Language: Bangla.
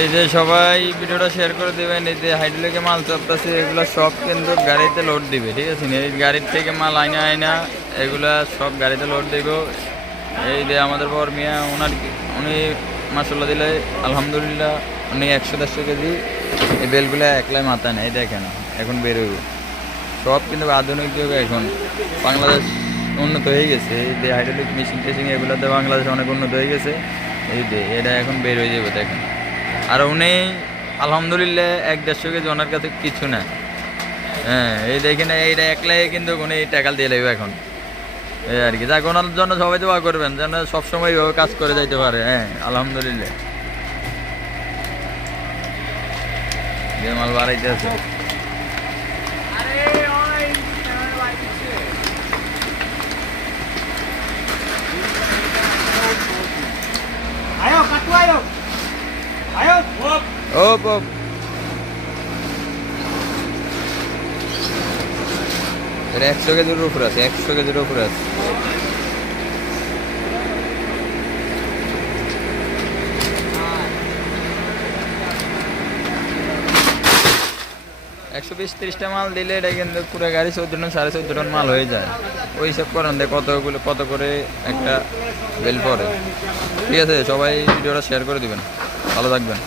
এই যে সবাই ভিডিওটা শেয়ার করে দেবেন। এই যে হাইড্রোলিকে মাল চাপতেছে, এগুলো সব কিন্তু গাড়িতে লোড দিবে, ঠিক আছে? এই গাড়ির থেকে মাল আয়না এগুলা সব গাড়িতে লোড দিব। এই যে আমাদের বর মিয়া উনি মাসাল্লাহ দিলে আলহামদুলিল্লাহ উনি 100-150 কেজি এই বেলগুলো একলাই মাথা নেয়। দেখেন এখন বেরোবে সব কিন্তু আধুনিক যুগে এখন বাংলাদেশ উন্নত হয়ে গেছে। এই যে হাইড্রোলিক মেশিন টেশিন এগুলোতে বাংলাদেশ অনেক উন্নত হয়ে গেছে। এই যে এটা এখন বের হয়ে যাবে দেখেন। আর উনি আলহামদুলিল্লাহ 1-150 কেজি ওনার কাছে কিছু না। হ্যাঁ এই দেখেন এইটা একলাই কিন্তু উনি টাকা দিয়ে লাগবে এখন। এই আর কি, যাক ওনার জন্য সবাই দোয়া করবেন যেন সবসময় ওইভাবে কাজ করে যাইতে পারে। হ্যাঁ আলহামদুলিল্লাহ যে মাল বাড়াইতে আছে। ওপ ওপ এটা 100 কেজির উপরে আছে, 100 কেজির উপরে আছে। একশো 20-30টা মাল দিলে এটা কিন্তু পুরো গাড়ি 14 টন 14.5 টন মাল হয়ে যায়। ওই হিসাব করেন দেখ কত করে একটা বেল পরে। ঠিক আছে, সবাই ভিডিওটা শেয়ার করে দিবেন, ভালো থাকবেন।